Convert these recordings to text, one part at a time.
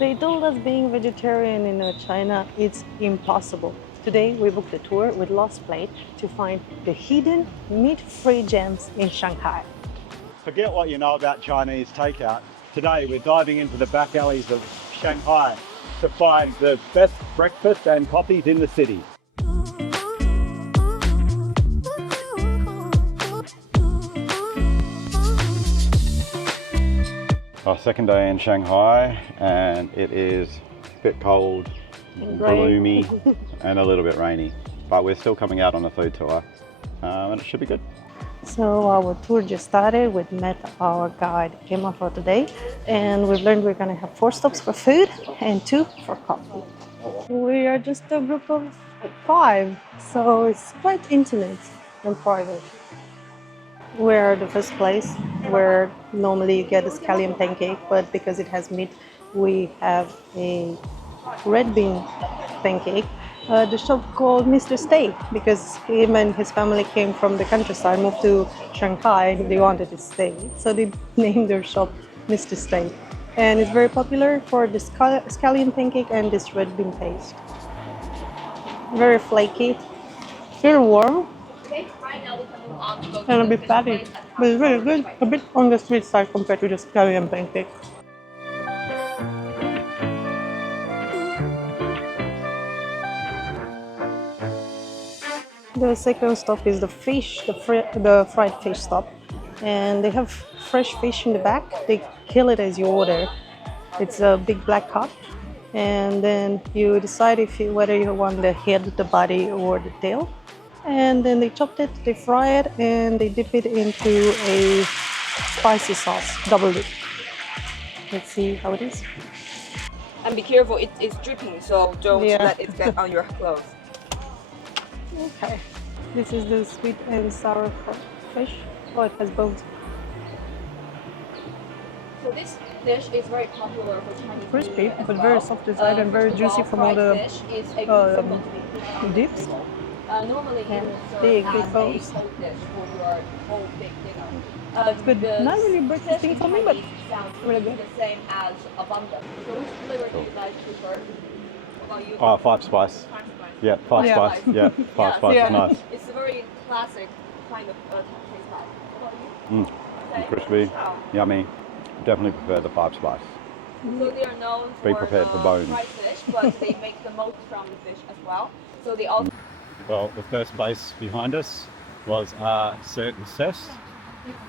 They told us being vegetarian in China, it's impossible. Today we booked a tour with Lost Plate to find the hidden meat-free gems in Shanghai. Forget what you know about Chinese takeout. Today we're diving into the back alleys of Shanghai to find the best breakfast and coffees in the city. Our second day in Shanghai, and it is a bit cold, gloomy and a little bit rainy, but we're still coming out on a food tour and it should be good. So our tour just started. We met our guide Emma for today, and we've learned we're going to have 4 stops for food and 2 for coffee. We are just a group of 5, so it's quite intimate and private. We're the first place where normally you get a scallion pancake, but because it has meat, we have a red bean pancake. The shop called Mr. Steak because him and his family came from the countryside, moved to Shanghai. They wanted to stay, so they named their shop Mr. Steak. And it's very popular for the scallion pancake and this red bean paste. Very flaky, still warm, and a bit fatty, but it's very good. A bit on the sweet side compared to the scallion pancake. The second stop is the fish, the fried fish stop, and they have fresh fish in the back. They kill it as you order. It's a big black cup, and then you decide whether you want the head, the body, or the tail. And then they chopped it, they fry it, and they dip it into a spicy sauce, double dip. Let's see how it is. And be careful, it is dripping, so don't let it get on your clothes. Okay. This is the sweet and sour fish. Oh, it has bones. So this dish is very popular for Chinese Crispy, food as but well. very soft inside and very juicy from all the fish is a good symbol to be dips. normally And it is big served as bones. a cold dish for your whole big dinner. It's good. Not really breakfast thing for me, but sounds really good. the same as abundant. So which flavor do you guys prefer? What about you? 5 spice. Five spice. Yeah, 5 Yeah. spice. Yeah, 5 spice is nice. It's a very classic kind of taste style. What about you? Crispy, yummy. Definitely prefer the 5 spice. So they are known Be for prepared for the bones. fried fish, but they make the most from the fish as well. So they also Well, the first place behind us was certain cess.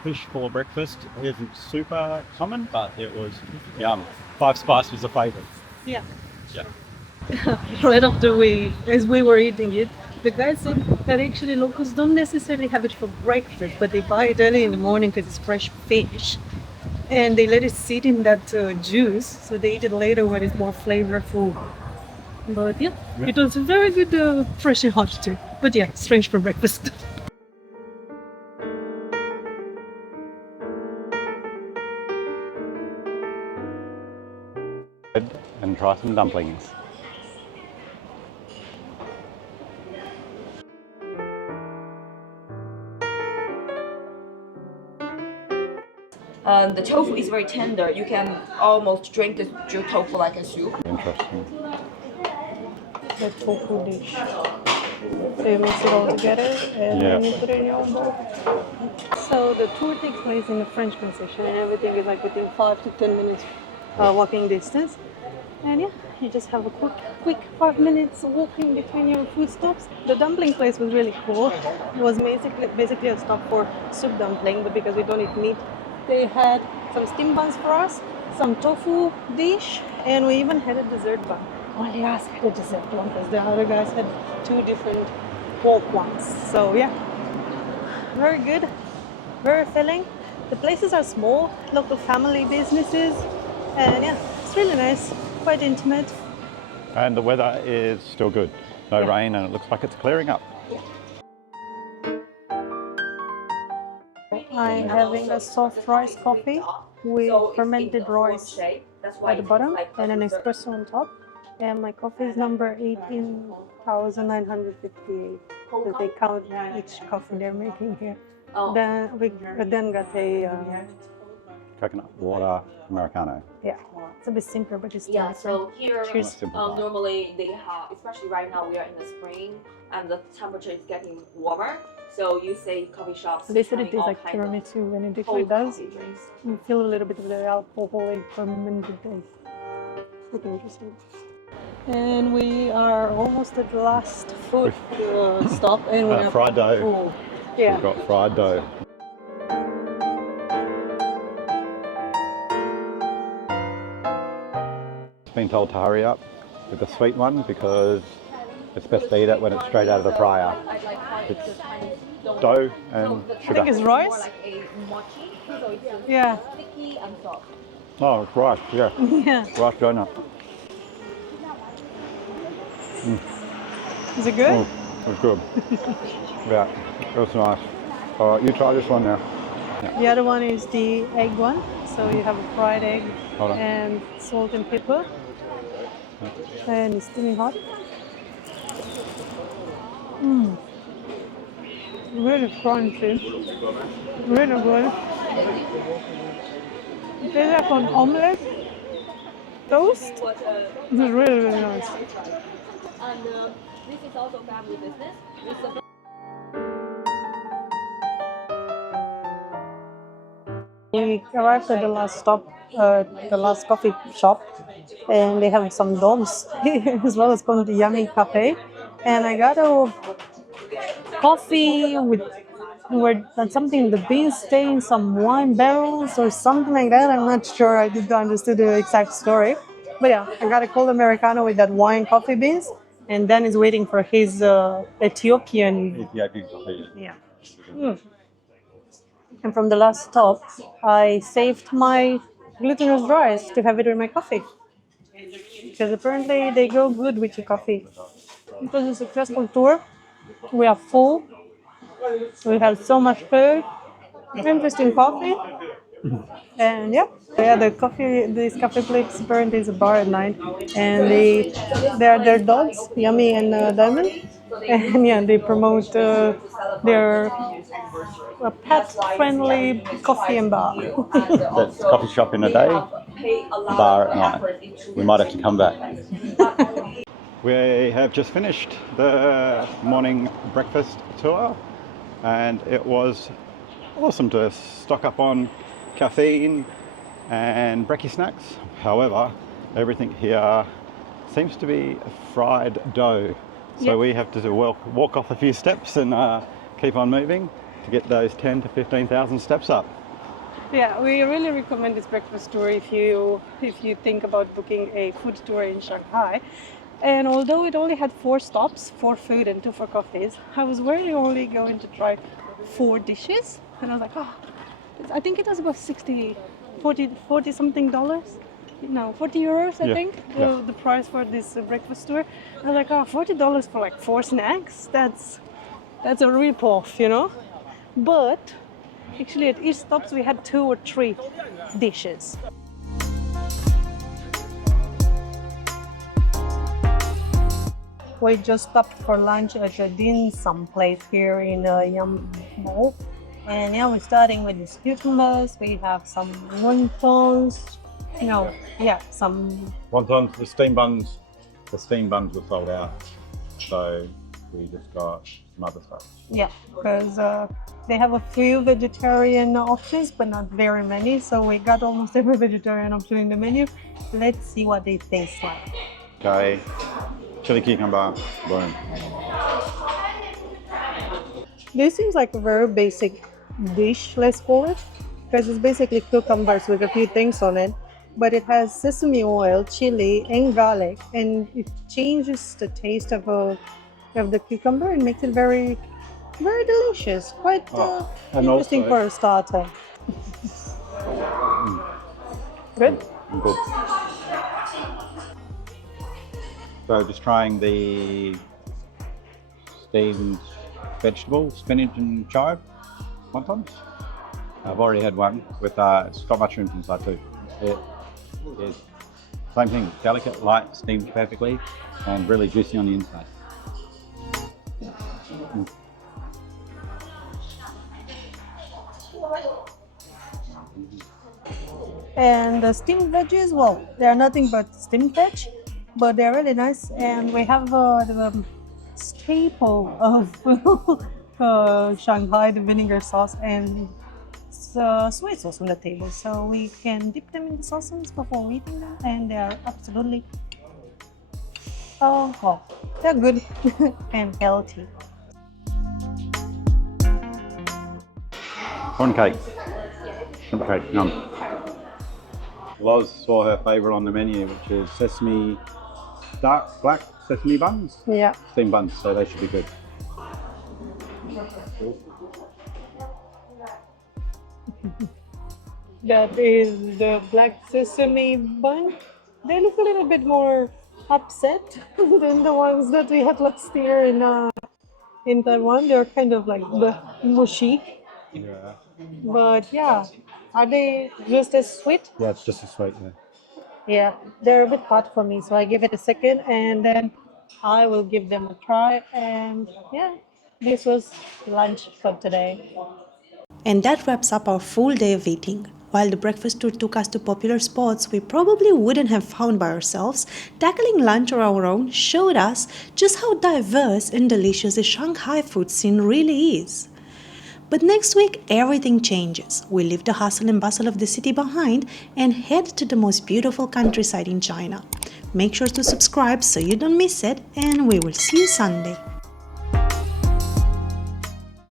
Fish for breakfast isn't super common, but it was yum. 5 spice was a favourite. Yeah. Yeah. Right after as we were eating it, the guy said that actually locals don't necessarily have it for breakfast, but they buy it early in the morning because it's fresh fish. And they let it sit in that juice, so they eat it later when it's more flavorful. But yeah, it was very good, fresh and hot too. But yeah, strange for breakfast. And try some dumplings. the tofu is very tender. You can almost drink the tofu like a soup. Interesting. The tofu dish. So you mix it all together and then you put it in your own bowl. So the tour takes place in the French concession and everything is like within 5 to 10 minutes walking distance. And yeah, you just have a quick 5 minutes walking between your food stops. The dumpling place was really cool. It was basically a stop for soup dumpling, but because we don't eat meat, they had some steamed buns for us, some tofu dish, and we even had a dessert bun. Only us had a dessert one because the other guys had 2 different pork ones. So yeah, very good, very filling. The places are small, local family businesses, and yeah, it's really nice, quite intimate. And the weather is still good. No rain, and it looks like it's clearing up. I'm having a soft rice coffee with fermented rice at the bottom and an espresso on top. And my coffee is number 18,958 because they count each coffee they're making here. Then we then got a coconut water Americano. Yeah, it's a bit simpler, but it's still Yeah, different. so here Cheers. normally they have, especially right now we are in the spring and the temperature is getting warmer. So you say coffee shops. They said it having tastes all like kind of tiramisu, and it cold actually does. coffee drinks. You feel a little bit of the alcoholic fermented taste. Pretty interesting. And we are almost at the last food stop, and we have Fried dough. Oh, yeah. We've got fried dough. Been told to hurry up with the sweet one because it's best to eat it when it's straight out of the fryer. It's dough and I sugar. think it's rice. More like a mochi, so it's Yeah. sticky and soft. Oh, it's rice, yeah. Yeah. Rice donut. Is it good? Oh, it was good. Yeah, it was nice. All right, you try this one now. The other one is the egg one. So you have a fried egg Hold on. and salt and pepper. And it's steaming hot. Really crunchy. Really good. It tastes like an omelette toast. It's really, really nice. And this is also family business. It's a We arrived at the last stop, the last coffee shop, and they have some dogs as well as called the Yummy Cafe. And I got a coffee with something, the beans stay in some wine barrels or something like that. I'm not sure. I didn't understand the exact story. But yeah, I got a cold Americano with that wine coffee beans, and Dan is waiting for his Ethiopian. coffee. Yeah. And from the last stop, I saved my glutinous rice to have it in my coffee. Because apparently they go good with your coffee. It was a successful tour. We are full. We have so much food, interesting coffee. And yeah, the coffee, this cafe place apparently is a bar at night. And their dogs, Yummy and Diamond. And yeah, they promote their pet-friendly coffee and bar. That's coffee shop in the day, bar at night. We might have to come back. We have just finished the morning breakfast tour, and it was awesome to stock up on caffeine and brekkie snacks. However, everything here seems to be fried dough. So we have to walk off a few steps and keep on moving to get those 10 to 15,000 steps up. Yeah, we really recommend this breakfast tour if you think about booking a food tour in Shanghai. And although it only had 4 stops, 4 food and 2 for coffees, I was really only going to try 4 dishes. And I was like, oh, I think it was about 40 something dollars. No, 40 euros, I think, the price for this breakfast tour. I was like, oh, $40 for like 4 snacks? That's a rip-off, you know? But actually at each stops we had 2 or 3 dishes. We just stopped for lunch at a dim sum place here in Yam Mall. And yeah, we're starting with these cucumbers. We have some wontons. Some Wontons, the steam buns were sold out. So we just got some other stuff. Yeah, because they have a few vegetarian options, but not very many. So we got almost every vegetarian option in the menu. Let's see what they taste like. Okay, chili cucumber, boom. This seems like a very basic dish, let's call it, because it's basically cucumbers with a few things on it. But it has sesame oil, chili, and garlic, and it changes the taste of the cucumber and makes it very, very delicious. Quite interesting for a starter. Good? Good. So just trying the steamed vegetables, spinach and chive wontons. I've already had one with it's got mushrooms inside too. It is same thing, delicate, light, steamed perfectly, and really juicy on the inside. And the steamed veggies, well, they are nothing but steamed veg, but they're really nice. And we have the staple of Shanghai, the vinegar sauce and soy sauce on the table. So we can dip them in the sauces before eating them, and they are absolutely, oh, well, they're good and healthy. Corn cake. Shrimp cake. Yum. Loz saw her favourite on the menu, which is sesame, dark black sesame buns. Yeah. Steamed buns, so they should be good. That is the black sesame bun. They look a little bit more upset than the ones that we had last year in Taiwan. They're kind of like the mushy, Yeah. but yeah, are they just as sweet? Yeah, it's just as sweet, yeah. Yeah, they're a bit hot for me, so I give it a second and then I will give them a try. And yeah, this was lunch for today. And that wraps up our full day of eating. While the breakfast tour took us to popular spots we probably wouldn't have found by ourselves, tackling lunch on our own showed us just how diverse and delicious the Shanghai food scene really is. But next week, everything changes. We leave the hustle and bustle of the city behind and head to the most beautiful countryside in China. Make sure to subscribe so you don't miss it, and we will see you Sunday.